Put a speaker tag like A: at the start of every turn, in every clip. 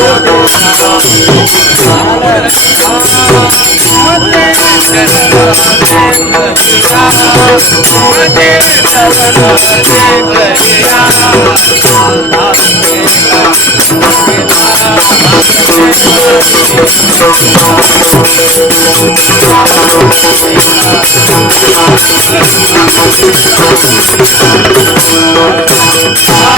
A: I'm Ah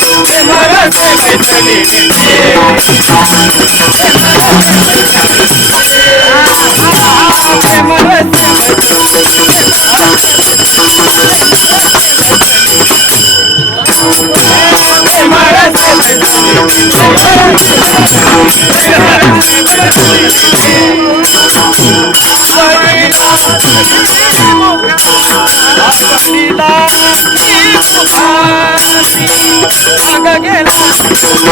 B: I'm Oh,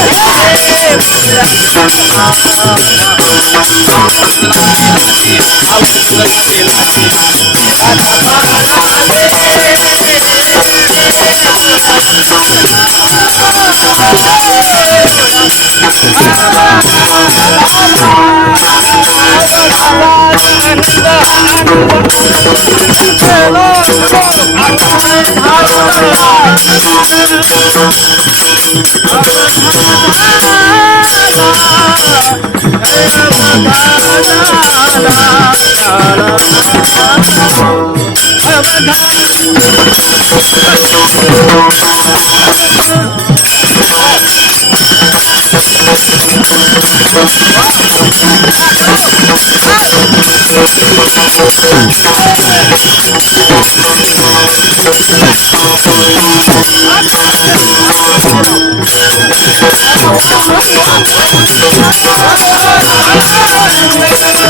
B: I'm Oh, i Let's go.